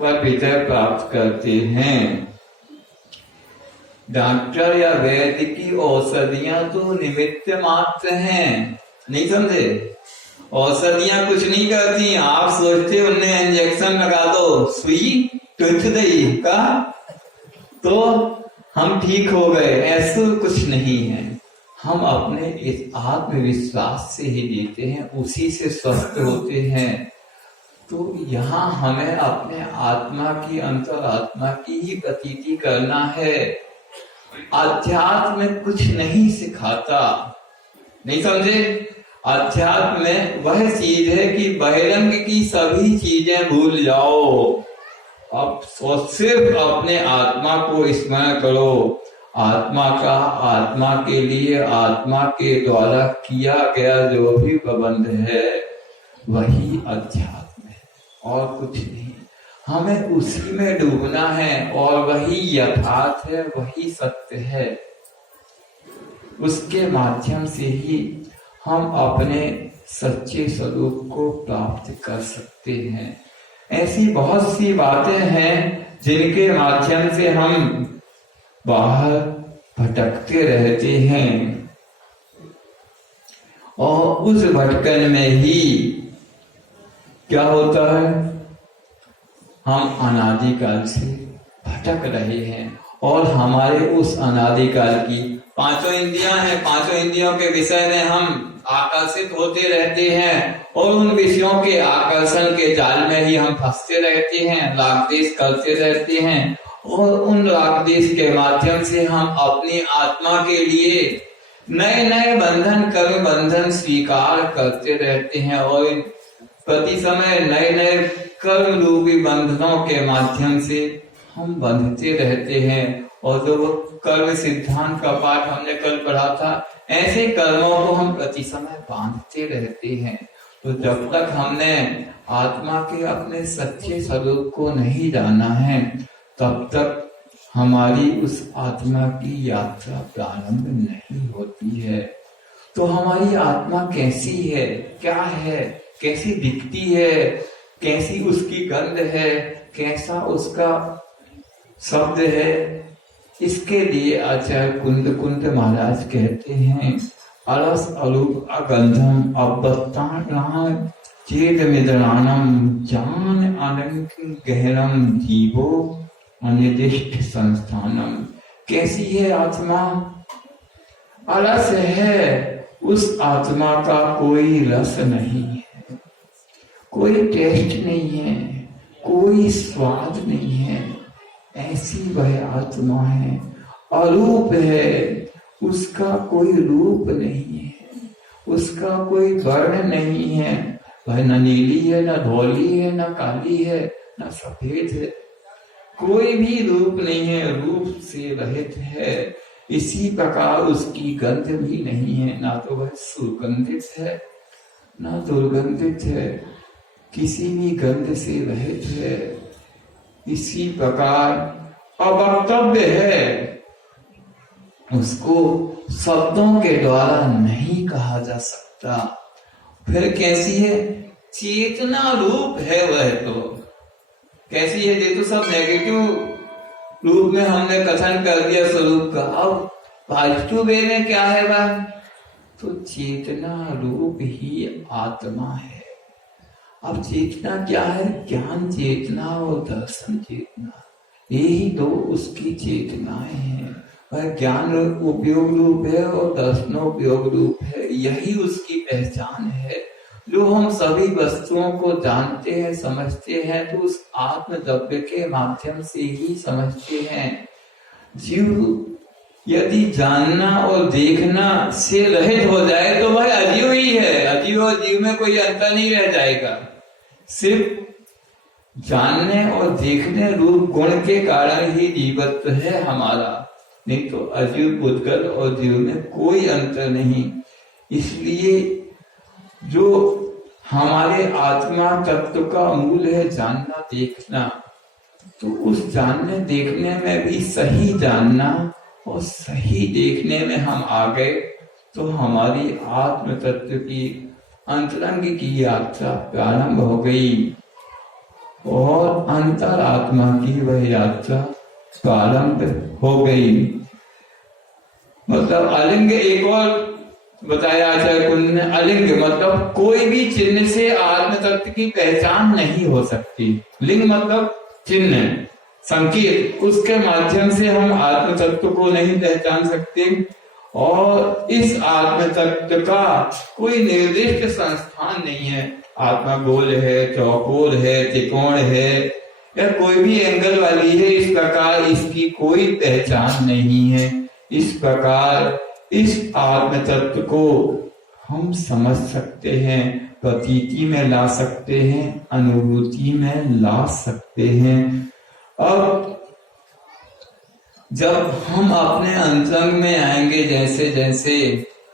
वह विजय प्राप्त करते हैं। डॉक्टर या वैद्य की औषधियां तो निमित्त मात्र हैं, नहीं समझे? औषधियां कुछ नहीं करती। आप सोचते उन्हें इंजेक्शन लगा दो, सुई टूट गई का तो हम ठीक हो गए, ऐसा कुछ नहीं है। हम अपने इस आत्मविश्वास से ही जीते हैं, उसी से स्वस्थ होते हैं। तो यहाँ हमें अपने आत्मा की, अंतरात्मा की ही प्रतीति करना है। अध्यात्म में कुछ नहीं सिखाता, नहीं समझे? अध्यात्म में वह चीज है कि बहिरंग की सभी चीजें भूल जाओ, अब सिर्फ अपने आत्मा को स्मरण करो। आत्मा का, आत्मा के लिए, आत्मा के द्वारा किया गया जो भी प्रबंध है वही अध्यात्म है और कुछ नहीं। हमें उसी में डूबना है और वही यथार्थ है, वही सत्य है। उसके माध्यम से ही हम अपने सच्चे स्वरूप को प्राप्त कर सकते हैं। ऐसी बहुत सी बातें हैं जिनके माध्यम से हम बाहर भटकते रहते हैं और उस भटकन में ही क्या होता है, हम अनादिकाल से भटक रहे हैं और हमारे उस अनादिकाल की पांचों इंद्रियां हैं। पांचों इंद्रियों के विषय में हम आकर्षित होते रहते हैं और उन विषयों के आकर्षण के जाल में ही हम फंसते रहते हैं, रागद्वेष करते रहते हैं और उन रागद्वेष के माध्यम से हम अपनी आत्मा के लिए नए नए बंधन, कर्म बंधन स्वीकार करते रहते हैं और प्रति समय नए नए कर्म रूपी बंधनों के माध्यम से हम बंधते रहते हैं। और जो कर्म सिद्धांत का पाठ हमने कल पढ़ा था, ऐसे कर्मों को हम प्रति समय बांधते रहते हैं। तो जब तक हमने आत्मा के अपने सच्चे स्वरूप को नहीं जाना है, तब तक हमारी उस आत्मा की यात्रा प्रारंभ नहीं होती है। तो हमारी आत्मा कैसी है, क्या है, कैसी दिखती है, कैसी उसकी गंध है, कैसा उसका शब्द है, इसके लिए आचार्य कुंद महाराज कहते हैं, अलस अलूप अगंधम अवत्तान चेत मिदरानम जान अनंत गहरम जीवो अनिर्दिष्ट संस्थानम। कैसी है आत्मा? अलस है, उस आत्मा का कोई रस नहीं है, कोई टेस्ट नहीं है, कोई स्वाद नहीं है। ऐसी वह आत्मा है। अरूप है, उसका कोई रूप नहीं है, उसका कोई वर्ण नहीं है। वह न नीली है, न धौली है, न काली है, न सफेद है, कोई भी रूप नहीं है, रूप से रहित है। इसी प्रकार उसकी गंध भी नहीं है, ना तो वह सुगंधित है ना दुर्गंधित है, किसी भी गंध से रहित है। इसी प्रकार अवक्तव्य है, उसको शब्दों के द्वारा नहीं कहा जा सकता। फिर कैसी है? चेतना रूप है वह। तो कैसी है? ये तो सब नेगेटिव रूप में हमने कथन कर दिया स्वरूप का। अब पॉजिटिव वे में क्या है वह? तो चेतना रूप ही आत्मा है। अब चेतना क्या है? ज्ञान चेतना और दर्शन चेतना, यही दो उसकी चेतनाएं हैं। वह ज्ञान उपयोग रूप है और दर्शन उपयोग रूप है, यही उसकी पहचान है। जो हम सभी वस्तुओं को जानते हैं, समझते हैं, तो उस आत्म द्रव्य के माध्यम से ही समझते हैं। जीव यदि जानना और देखना से रहित हो जाए तो वह अजीव ही है। अजीव और जीव में कोई अंतर नहीं रह जाएगा। सिर्फ जानने और देखने रूप गुण के कारण ही जीवत्व है हमारा, नहीं तो अजीव, पुद्गल और जीव में कोई अंतर नहीं। इसलिए जो हमारे आत्मा तत्व का मूल है जानना देखना, तो उस जानने देखने में भी सही जानना और सही देखने में हम आ गए तो हमारी आत्म तत्व की अंतरंग की यात्रा प्रारंभ हो गई। और अंतरात्मा की वह यात्रा प्रारंभ हो गई। मतलब अलिंग एक और बताया आचार्य कुंज ने, अलिंग मतलब कोई भी चिन्ह से आत्म तत्व की पहचान नहीं हो सकती। लिंग मतलब चिन्ह, संकेत, उसके माध्यम से हम आत्म तत्व को नहीं पहचान सकते। और इस आत्म तत्व का कोई निर्दिष्ट संस्थान नहीं है। आत्मा गोल है, चौकोर है, त्रिकोण है या कोई भी एंगल वाली है, इस प्रकार इसकी कोई पहचान नहीं है। इस प्रकार इस आत्म तत्व को हम समझ सकते हैं, प्रतीति में ला सकते हैं, अनुभूति में ला सकते हैं। अब जब हम अपने अंतरंग में आएंगे जैसे जैसे,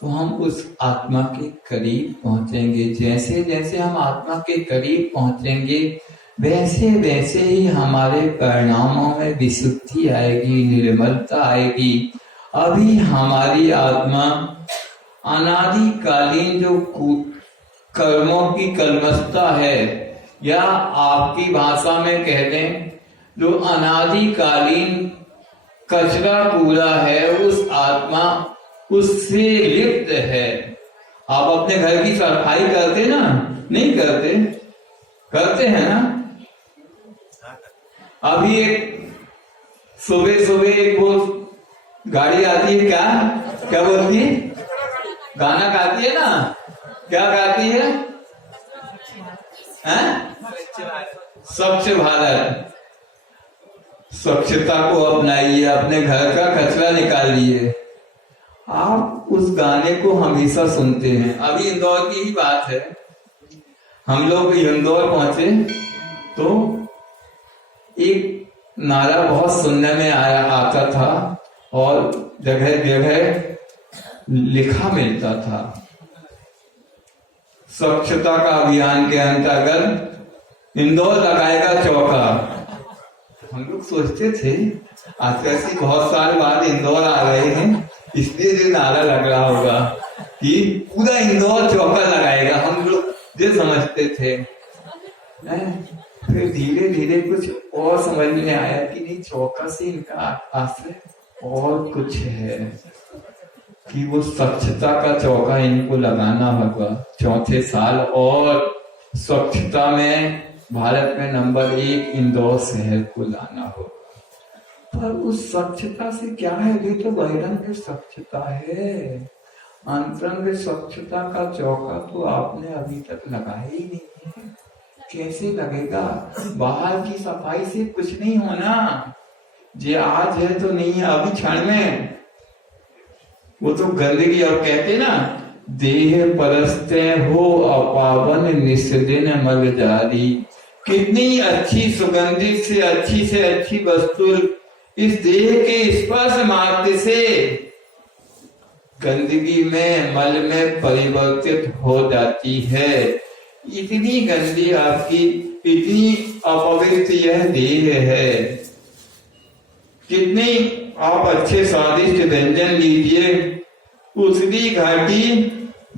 तो हम उस आत्मा के करीब पहुंचेंगे। जैसे जैसे हम आत्मा के करीब पहुंचेंगे वैसे वैसे ही हमारे परिणामों में विशुद्धि आएगी, निर्मलता आएगी। अभी हमारी आत्मा अनादिकालीन जो कर्मों की कलमशता है, या आपकी भाषा में कह दें जो अनादिकालीन कचरा कूड़ा है, उस आत्मा उससे लिप्त है। आप अपने घर की सफाई करते ना? नहीं करते? करते हैं ना? अभी एक सुबह सुबह एक वो गाड़ी आती है, क्या बोलती है? गाना गाती है ना? क्या गाती है? स्वच्छ भारत। स्वच्छता को अपनाइए, अपने घर का कचरा निकालिए। आप उस गाने को हमेशा सुनते हैं। अभी इंदौर की ही बात है, हम लोग इंदौर पहुंचे तो एक नारा बहुत सुनने में आता था और जगह जगह लिखा मिलता था। स्वच्छता का अभियान के अंतर्गत इंदौर लगाएगा चौका। हम लोग सोचते थे आज कैसे बहुत साल बाद इंदौर आ गए हैं, इसलिए जो नारा लग रहा होगा कि पूरा इंदौर चौका लगाएगा, हम लोग ये समझते थे। फिर धीरे धीरे कुछ और समझ में आया कि नहीं, चौका से इनका आशय और कुछ है कि वो स्वच्छता का चौका इनको लगाना होगा। चौथे साल और स्वच्छता में भारत में नंबर 1 इंदौर शहर को लाना होगा। पर उस स्वच्छता से क्या है? ये तो बहिरंग स्वच्छता है। अंतरंग स्वच्छता का चौका तो आपने अभी तक लगाया ही नहीं है। कैसे लगेगा? बाहर की सफाई से कुछ नहीं होना। जे आज है तो नहीं है अभी क्षण में, वो तो गंदगी। और कहते ना, देह परस्ते हो अपावन निस्दिन मल जारी। कितनी अच्छी सुगंधित से अच्छी वस्तु इस देह के स्पर्श मात्र से गंदगी में, मल में परिवर्तित हो जाती है। इतनी गंदी आपकी, इतनी अपवित्र यह देह है। कितनी आप अच्छे स्वादिष्ट व्यंजन लीजिए, उसकी घाटी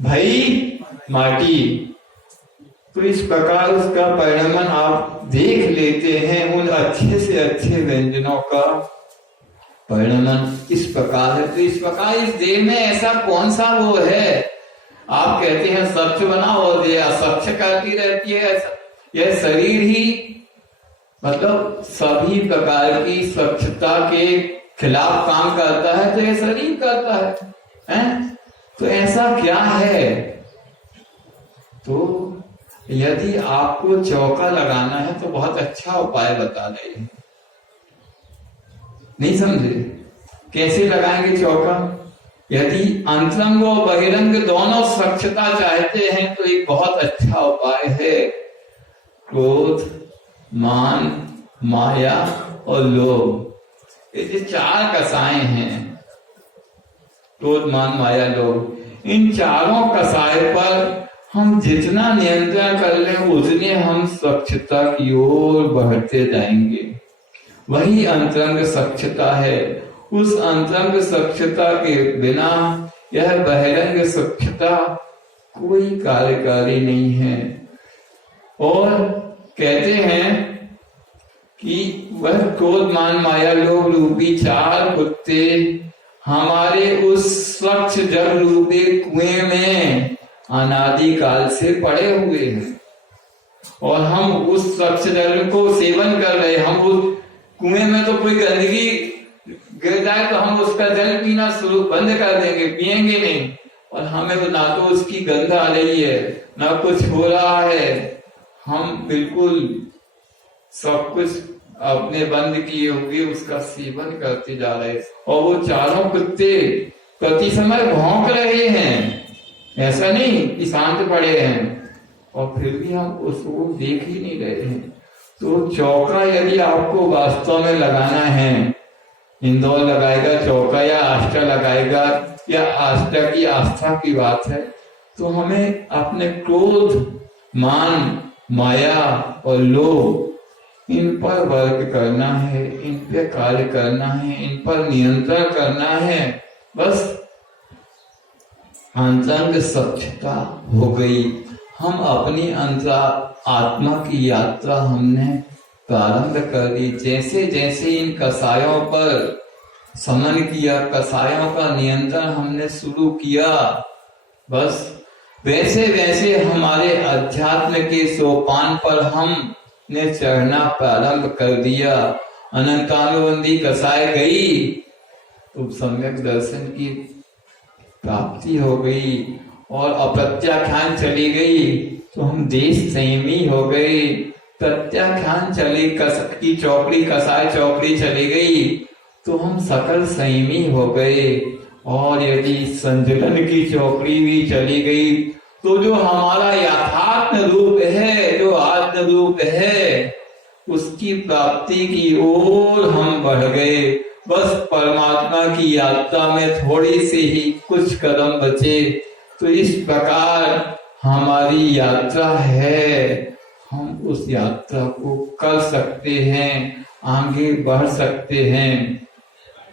भई माटी। तो इस प्रकार उसका परिणाम आप देख लेते हैं। उन अच्छे से अच्छे व्यंजनों का परिणाम इस प्रकार है। तो इस प्रकार इस देह में ऐसा कौन सा वो है? आप कहते हैं स्वच्छ बनाओ और ये अस्वच्छ करती रहती है। यह शरीर ही मतलब सभी प्रकार की स्वच्छता के खिलाफ काम करता है, तो यह शरीर करता है? तो ऐसा क्या है? तो यदि आपको चौका लगाना है तो बहुत अच्छा उपाय बता रहे हैं। नहीं समझे? कैसे लगाएंगे चौका? यदि अंतरंग और बहिरंग दोनों स्वच्छता चाहते हैं तो एक बहुत अच्छा उपाय है, क्रोध, मान, माया और लोभ। ये 4 कसाय हैं, क्रोध, मान, माया, लोभ। इन चारों कसाय पर हम जितना नियंत्रण कर लें उतने हम स्वच्छता की ओर बढ़ते जाएंगे। वही अंतरंग स्वच्छता है। उस अंतरंग स्वच्छता के बिना यह बहिरंग स्वच्छता कोई कार्यकारी नहीं है। और कहते हैं कि वह क्रोध मान माया लोभ रूपी चार कुत्ते हमारे उस स्वच्छ जल रूपी कुएं में अनादिकाल से पड़े हुए हैं और हम उस स्वच्छ जल को सेवन कर रहे हैं। हम उस कुएं में तो कोई गंदगी गिर जाए तो हम उसका जल पीना शुरू बंद कर देंगे, पिएंगे नहीं। और हमें तो ना तो उसकी गंध आ रही है ना कुछ हो रहा है, हम बिल्कुल सब कुछ अपने बंद किए हुए उसका सेवन करते जा रहे हैं। और वो चारों कुत्ते प्रति समय भौंक रहे हैं, ऐसा नहीं कि शांत पड़े हैं, और फिर भी हम उसको देख ही नहीं रहे हैं। तो चौका यदि आपको वास्तव में लगाना है, इंदौर लगाएगा चौका या आष्टा लगाएगा या आष्टा की आस्था की बात है, तो हमें अपने क्रोध मान माया और लोभ इन पर वर्क करना है, इन पे कार्य करना है, इन पर नियंत्रण करना है। बस अंतरंग स्वच्छता हो गई, हम अपनी आत्मा की यात्रा हमने प्रारंभ कर दी। जैसे जैसे इन कसायों पर समन किया, कसायों का नियंत्रण हमने शुरू किया, बस वैसे वैसे हमारे अध्यात्म के सोपान पर हमने चढ़ना प्रारंभ कर दिया। अनंतानुबंधी कसाय गई तो सम्यक दर्शन की प्राप्ति हो गई, और अप्रत्याख्यान चली गई तो हम देश संयमी हो गए। प्रत्याख्यान चली की चौकड़ी, कसाय चौकड़ी चली गई तो हम सकल संयमी हो गए। और यदि संतुलन की चौकड़ी भी चली गई तो जो हमारा यथार्थ रूप है, जो आत्म रूप है, उसकी प्राप्ति की ओर हम बढ़ गए। बस परमात्मा की यात्रा में थोड़ी सी ही कुछ कदम बचे। तो इस प्रकार हमारी यात्रा है, हम उस यात्रा को कर सकते हैं, आगे बढ़ सकते हैं।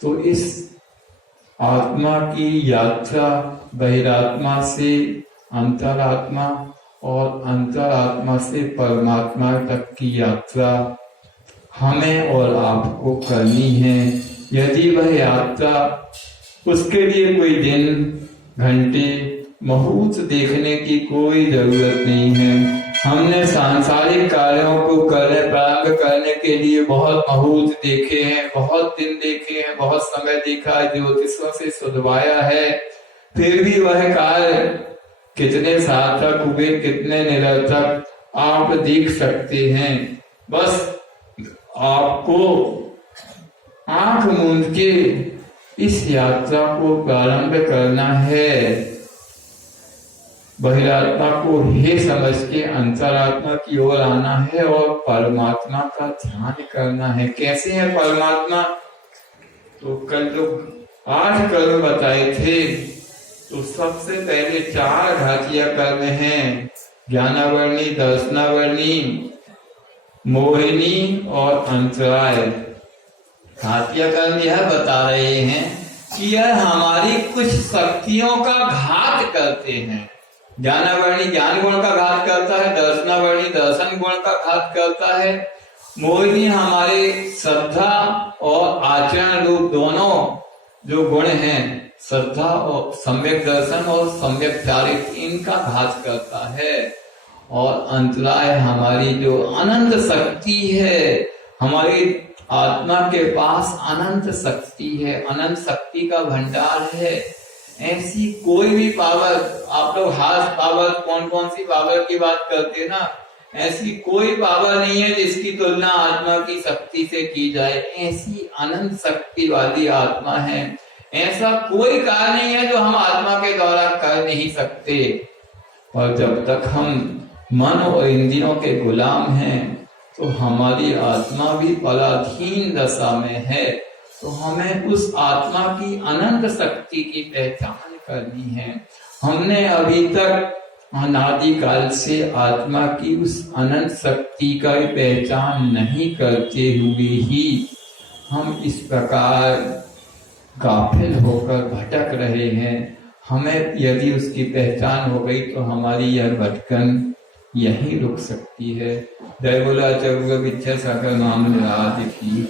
तो इस आत्मा की यात्रा बहिरात्मा से अंतरात्मा और अंतरात्मा से परमात्मा तक की यात्रा हमें और आपको करनी है। यदि वह यात्रा, उसके लिए कोई दिन घंटे मुहूर्त देखने की कोई जरूरत नहीं है। हमने सांसारिक कार्यों को प्रारंभ करने के लिए बहुत मुहूर्त देखे हैं, बहुत दिन देखे हैं, बहुत समय देखा है, ज्योतिषों से सुधवाया है, फिर भी वह कार्य कितने सार्थक हुए, कितने निरर्थक आप देख सकते हैं। बस आपको आंख मूंद के इस यात्रा को प्रारंभ करना है। बहिरात्मा को हे समझ के अंतरात्मा की ओर आना है और परमात्मा का ध्यान करना है। कैसे है परमात्मा? तो कल जो 8 कर्म बताए थे, तो सबसे पहले 4 घातिया कर्म हैं, ज्ञानावर्णी, दर्शनावर्णी, मोहिनी और अंतराय। घातिया कर्म यह बता रहे हैं कि यह हमारी कुछ शक्तियों का घात करते हैं। ज्ञानावर्णी ज्ञान गुण का घात करता है, दर्शनावर्णी दर्शन गुण का घात करता है, मोहिनी हमारे श्रद्धा और आचरण रूप दोनों जो गुण हैं, श्रद्धा और सम्यक दर्शन और सम्यक चारित्र, इनका घात करता है। और अंतराय हमारी जो अनंत शक्ति है, हमारी आत्मा के पास अनंत शक्ति है, अनंत शक्ति का भंडार है। ऐसी कोई भी पावर, आप लोग हार्स पावर, कौन कौन सी पावर की बात करते हैं ना, ऐसी कोई पावर नहीं है जिसकी तुलना आत्मा की शक्ति से की जाए। ऐसी अनंत शक्ति वाली आत्मा है। ऐसा कोई कार्य नहीं है जो हम आत्मा के द्वारा कर नहीं सकते। और जब तक हम मन और इंद्रियों के गुलाम हैं तो हमारी आत्मा भी पराधीन दशा में है। तो हमें उस आत्मा की अनंत शक्ति की पहचान करनी है। हमने अभी तक अनादिकाल से आत्मा की उस अनंत शक्ति का पहचान नहीं करते हुए ही हम इस प्रकार गाफिल होकर भटक रहे हैं। हमें यदि उसकी पहचान हो गई तो हमारी यह भटकन यहीं रुक सकती है। जय बोला चौग विद्या सागर नाम राज की।